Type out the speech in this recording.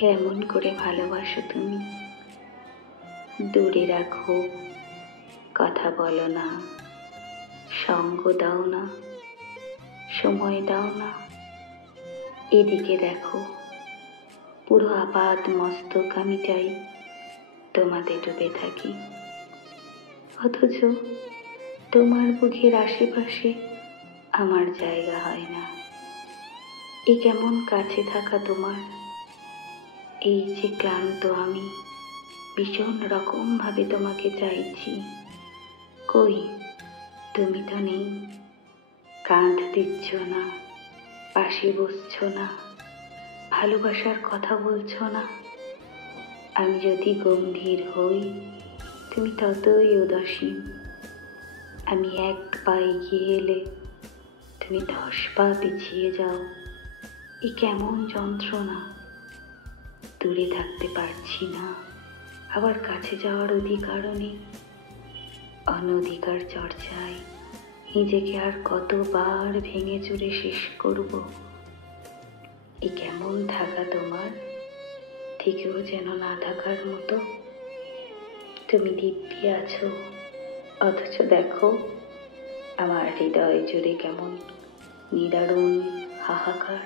কেমন করে ভালোবাসো তুমি? দূরে রাখো, কথা বলো না, সঙ্গ দাও না, সময় দাও না। এদিকে দেখো, পুরো আপাত মস্তক আমি চাই তোমাতে ডুবে থাকি, অথচ তোমার বুকের আশেপাশে আমার জায়গা হয় না। এ কেমন কাছে থাকা তোমার! এই যে ক্লান্ত আমি, ভীষণ রকমভাবে তোমাকে চাইছি। কই, তুমি তো নেই, কাঁধ দিচ্ছ না, পাশে বসছ না, ভালোবাসার কথা বলছ না। আমি যদি গম্ভীর হই, তুমি ততই উদাসীন। আমি এক পা এগিয়ে এলে তুমি 10 পা পিছিয়ে যাও। এ কেমন যন্ত্রণা! দূরে থাকতে পারছি না, আবার কাছে যাওয়ার অধিকারও নেই। অনধিকার চর্চায় নিজেকে আর কতবার ভেঙে চুরে শেষ করব। এ কেমন থাকা তোমার, থেকেও যেন না থাকার মতো। তুমি দিব্যি আছো, অথচ দেখো আমার হৃদয় জুড়ে কেমন নিদারুণ হাহাকার।